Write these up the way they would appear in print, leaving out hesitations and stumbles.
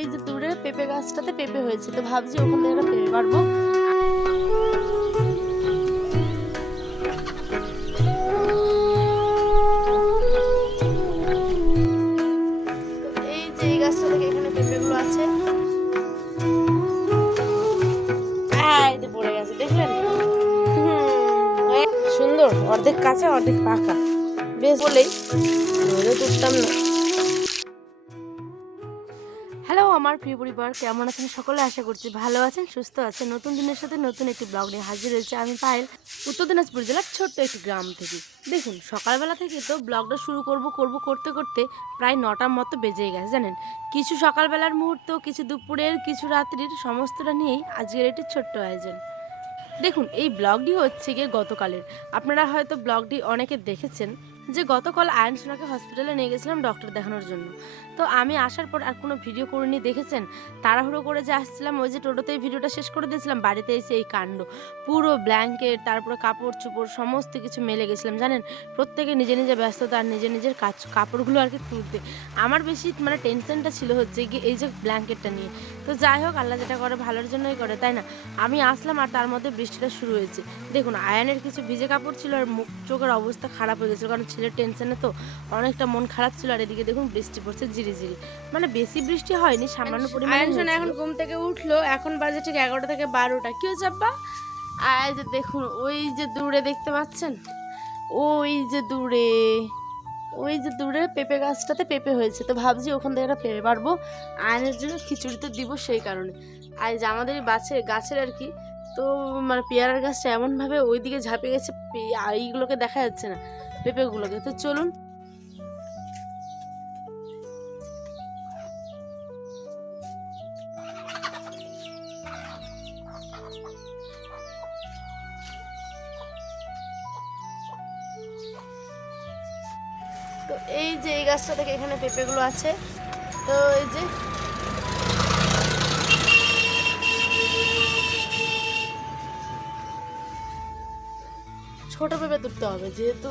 ওই যে দূরে পেঁপে গাছটাতে পেঁপে হয়েছে, তো ভাবছি ওখান থেকে একটা পেঁপে পারবো। এই যে এই গাছটা থেকে এখানে পেঁপেগুলো আছে, এই যে পড়ে গেছে দেখলেন। সুন্দর, অর্ধেক কাঁচা অর্ধেক পাকা, বেশ বলেই নইলে তুলতাম না। হ্যালো আমার প্রিয় পরিবার, কেমন আছেন সকলে? আশা করছি ভালো আছেন, সুস্থ আছেন। নতুন দিনের সাথে নতুন একটি ব্লগ নিয়ে হাজির হয়েছে আমি পায়েল, উত্তর দিনাজপুর জেলার ছোট্ট একটি গ্রাম থেকে। দেখুন, সকালবেলা থেকে তো ব্লগটা শুরু করতে করতে প্রায় 9টার মতো বেজে গেছে জানেন। কিছু সকালবেলার মুহূর্ত, কিছু দুপুরের, কিছু রাত্রির, সমস্তটা নিয়েই আজকের একটি ছোট্ট আয়োজন। দেখুন, এই ব্লগটি হচ্ছে গিয়ে গতকালের। আপনারা হয়তো ব্লগটি অনেকে দেখেছেন যে গতকাল আয়ন সোনাকে হসপিটালে নিয়ে গেছিলাম ডক্টর দেখানোর জন্য। তো আমি আসার পর আর কোনো ভিডিও করিনি, দেখেছেন। তাড়াহুড়ো করে যে আসছিলাম, ওই যে টোটোতেই ভিডিওটা শেষ করে দিয়েছিলাম, বাড়িতে এসে এই কাণ্ড। পুরো ব্ল্যাঙ্কেট, তারপরে কাপড় চোপড় সমস্ত কিছু মেলে গেছিলাম জানেন। প্রত্যেকে নিজে নিজে ব্যস্ততা আর নিজের কাপড়গুলো আর কি তুলতে। আমার বেশি টেনশনটা ছিল হচ্ছে কি এই যে ব্ল্যাঙ্কেটটা নিয়ে। তো যাই হোক, আল্লাহ যেটা করে ভালোর জন্যই করে, তাই না। আমি আসলাম আর তার মধ্যে বৃষ্টিটা শুরু হয়েছে। দেখুন, আয়ানের কিছু ভিজে কাপড় ছিল আর মুখ চোখের অবস্থা খারাপ হয়ে গেছিলো, কারণ ছেলের টেনশনে তো অনেকটা মন খারাপ ছিল। আর এদিকে দেখুন বৃষ্টি পড়ছে ঝিরিঝিরি, বেশি বৃষ্টি হয়নি, সামান্য পরিমাণে। এখন ঘুম থেকে উঠলো, এখন বাজে ঠিক 11টা থেকে 12টা। কি হচ্ছে আব্বা? আর যে দেখুন, ওই যে দূরে দেখতে পাচ্ছেন, ওই যে দূরে পেঁপে গাছটাতে পেঁপে হয়েছে, তো ভাবছি ওখান থেকে একটা পেঁপে পারবো, আয়নের জন্য খিচুড়িতে দিব সেই কারণে। আর যে আমাদের গাছের আর কি, তো পেয়ারার গাছটা এমনভাবে ওই দিকে ঝাঁপে গেছে, এইগুলোকে দেখা যাচ্ছে না, পেঁপেগুলোকে। তো চলুন। তো এই যে এই গাছটা থেকে এখানে পেঁপেগুলো আছে, তো এই যে ছোট পেঁপে তুলতে হবে, যেহেতু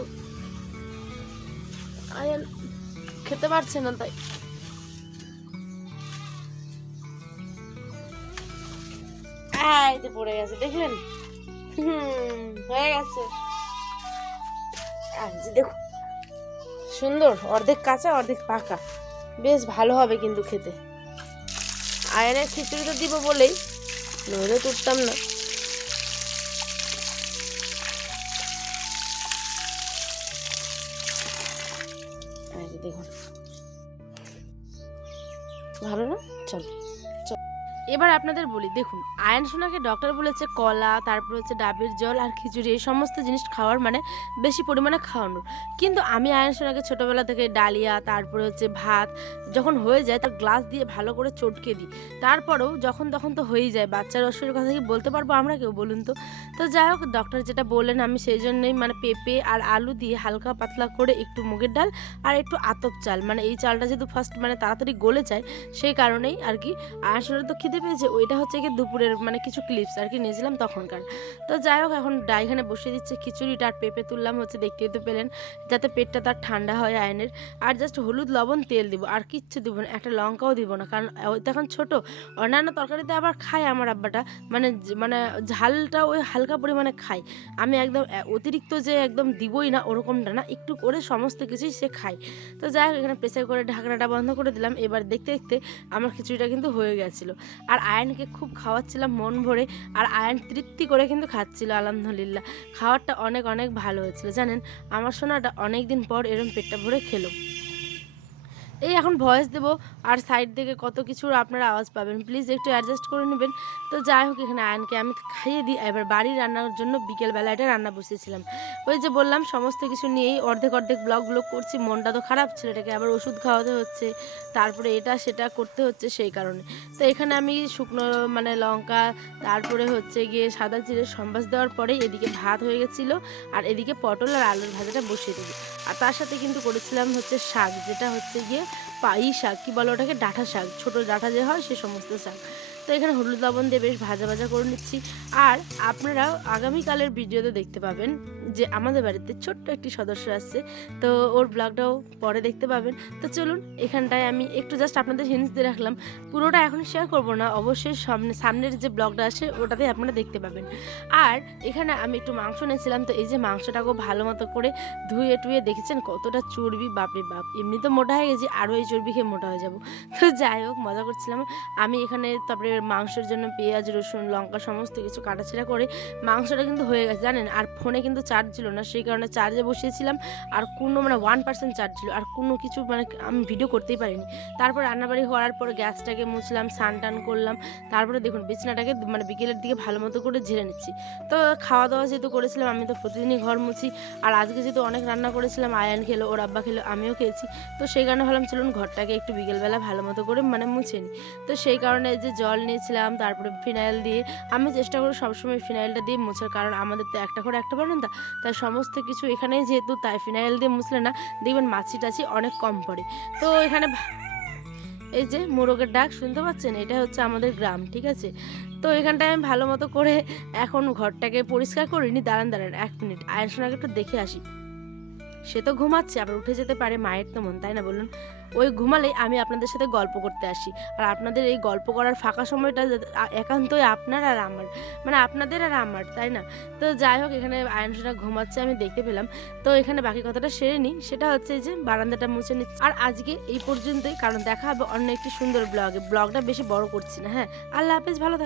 আয়ান খেতে পারছে না, তাই। এই যে পড়ে গেছে দেখলেন। হয়ে গেছে। দেখুন, সুন্দর, অর্ধেক কাঁচা অর্ধেক পাকা, বেশ ভালো হবে কিন্তু খেতে। আয়নের খিচুড়িতে দিব বলেই নইলে তুলতাম না। দেখুন, ভালো না? চল। এবার আপনাদের বলি, দেখুন, আয়ন সোনাকে ডক্টর বলেছে কলা, তারপর হচ্ছে ডাবের জল আর খিচুড়ি, এই সমস্ত জিনিস খাওয়ার বেশি পরিমাণে খাওয়ানোর। কিন্তু আমি আয়ন সোনাকে ছোটোবেলা থেকে ডালিয়া, তারপরে হচ্ছে ভাত যখন হয়ে যায় তার গ্লাস দিয়ে ভালো করে চটকে দিই। তারপরেও যখন তখন তো হয়েই যায়, বাচ্চার অসুখের কথা কি বলতে পারবো আমরা কেউ, বলুন তো। তো যাই হোক, ডক্টর যেটা বললেন আমি সেই জন্যই পেঁপে আর আলু দিয়ে হালকা পাতলা করে একটু মুগের ডাল আর একটু আতপ চাল, এই চালটা যেহেতু ফার্স্ট তাড়াতাড়ি গলে যায়, সেই কারণেই আর কি। আয়ন সোনার তো খিদে পেয়েছে, ওইটা হচ্ছে কি দুপুরের কিছু ক্লিপস আর কি নিয়েছিলাম তখনকার। তো যাই হোক, এখন এখানে বসিয়ে দিচ্ছে খিচুড়িটা, আর পেঁপে তুললাম হচ্ছে, দেখতেই তো পেলেন, যাতে পেটটা তার ঠান্ডা হয় আয়নের। আর জাস্ট হলুদ লবণ তেল দিব, আর কিচ্ছু দিব না, একটা লঙ্কাও দিব না, কারণ ওই তো এখন ছোট। অন্যান্য তরকারিতে আবার খায় আমার আব্বাটা, ঝালটা ওই হালকা পরিমাণে খায়। আমি একদম অতিরিক্ত যে একদম দিবই না ওরকমটা না, একটু করে সমস্ত কিছুই সে খায়। তো যাই হোক, এখানে প্রেসার করে ঢাকনাটা বন্ধ করে দিলাম। এবার দেখতে দেখতে আমার খিচুড়িটা কিন্তু হয়ে গেছিলো। আর আয়নকে খুব খাওয়াচ্ছিলাম মন ভরে, আর আয়ন তৃপ্তি করে কিন্তু খাচ্ছিল। আলহামদুলিল্লাহ, খাওয়ারটা অনেক অনেক ভালো হয়েছিল জানেন। আমার সোনাটা অনেক দিন পর এরম পেটটা ভরে খেলো। এই এখন ভয়েস দেবো, আর সাইড থেকে কত কিছুর আপনারা আওয়াজ পাবেন, প্লিজ একটু অ্যাডজাস্ট করে নেবেন। তো যাই হোক, এখানে আয়নকে আমি খাইয়ে দিই। এবার বাড়ি রান্নার জন্য বিকেলবেলা এটা রান্না বসিয়েছিলাম। ওই যে বললাম, সমস্ত কিছু নিয়েই অর্ধেক ব্লগগুলো করছি। মনটা তো খারাপ, ছেলেটাকে আবার ওষুধ খাওয়াতে হচ্ছে, তারপরে এটা সেটা করতে হচ্ছে, সেই কারণে। তো এখানে আমি শুকনো লঙ্কা, তারপরে হচ্ছে গিয়ে সাদা জিরের সম্বাস দেওয়ার পরে এদিকে ভাত হয়ে গেছিলো, আর এদিকে পটল আর আলুর ভাজাটা বসিয়ে দিই। আর তার সাথে কিন্তু করেছিলাম হচ্ছে শাক, যেটা হচ্ছে গিয়ে শাক কী বলে ওটাকে, ডাঁটা শাক, ছোটো ডাঁটা যে হয় সে সমস্ত শাক। তো এখানে হলুদ লবণ দিয়ে বেশ ভাজা ভাজা করে নিচ্ছি। আর আপনারা আগামীকালের ভিডিওতে দেখতে পাবেন যে আমাদের বাড়িতে ছোট্ট একটি সদস্য আসছে, তো ওর ব্লগটাও পরে দেখতে পাবেন। তো চলুন, এখানটায় আমি একটু জাস্ট আপনাদের হিন্টস দিয়ে রাখলাম, পুরোটা এখন শেয়ার করব না, অবশ্যই সামনের যে ব্লগটা আসে ওটাতে আপনারা দেখতে পাবেন। আর এখানে আমি একটু মাংস নিয়েছিলাম, তো এই যে মাংসটাকেও ভালো মতো করে ধুয়ে টুয়ে দেখেছেন কতটা চর্বি, বাপরে বাপ, এমনি তো মোটা হয়ে গেছি, আরও এই চর্বি খেয়ে মোটা হয়ে যাব। তো যাই হোক, মজা করছিলাম। আমি এখানে তারপরে মাংসের জন্য পেঁয়াজ, রসুন, লঙ্কা সমস্ত কিছু কাটাছিড়া করে মাংসটা কিন্তু হয়ে গেছে জানেন। আর ফোনে কিন্তু চার্জ ছিল না, সেই কারণে চার্জে বসিয়েছিলাম, আর কোনো 1% চার্জ ছিল, আর কোনো কিছু আমি ভিডিও করতেই পারিনি। তারপর রান্নাবাড়ি হওয়ার পর গ্যাসটাকে মুছলাম, স্নান টান করলাম, তারপরে দেখুন বিছানাটাকে বিকেলের দিকে ভালো মতো করে ঝেড়ে নিচ্ছি। তো খাওয়া দাওয়া যেহেতু করেছিলাম, আমি তো প্রতিদিনই ঘর মুছি, আর আজকে যেহেতু অনেক রান্না করেছিলাম, আয়ান খেলো, ওর আব্বা খেলো, আমিও খেয়েছি, তো সেই কারণে ভাবলাম চলুন ঘরটাকে একটু বিকেলবেলা ভালো মতো করে মুছে নিই। তো সেই কারণে যে জল নিয়েছিলাম, তারপরে ফিনাইল দিয়ে, আমি চেষ্টা করি সবসময় ফিনাইলটা দিয়ে মুছার, কারণ আমাদের তো একটা ঘরে একটা বারান্দা, তাই সমস্ত কিছু এখানেই যেহেতু, তাই ফিনাইল দিয়ে মুছলে না দেখবেন মাছি টাছি অনেক কম পড়ে। তো এখানে এই যে মোরগের ডাক শুনতে পাচ্ছেন, এটা হচ্ছে আমাদের গ্রাম, ঠিক আছে। তো এখানটায় আমি ভালো মতো করে এখন ঘরটাকে পরিষ্কার করিনি, দাঁড়ান 1 মিনিট, আয়ন সোনাকে একটু দেখে আসি। সে তো ঘুমাচ্ছে, আবার উঠে যেতে পারে, মায়ের তো মন, তাই না বলুন। ওই ঘুমালেই আমি আপনাদের সাথে গল্প করতে আসি, আর আপনাদের এই গল্প করার ফাঁকা সময়টা একান্তই আপনার আর আমার, আপনাদের আর আমার, তাই না। তো যাই হোক, এখানে আয়ন সোনা ঘুমাচ্ছে আমি দেখতে পেলাম। তো এখানে বাকি কথাটা সেরে নিই, সেটা হচ্ছে যে বারান্দাটা মুছে নিচ্ছি। আর আজকে এই পর্যন্তই, কারণ দেখা হবে অন্য একটি সুন্দর ব্লগে। ব্লগটা বেশি বড় করছি না, হ্যাঁ। আল্লাহ হাফেজ, ভালো থাকবেন।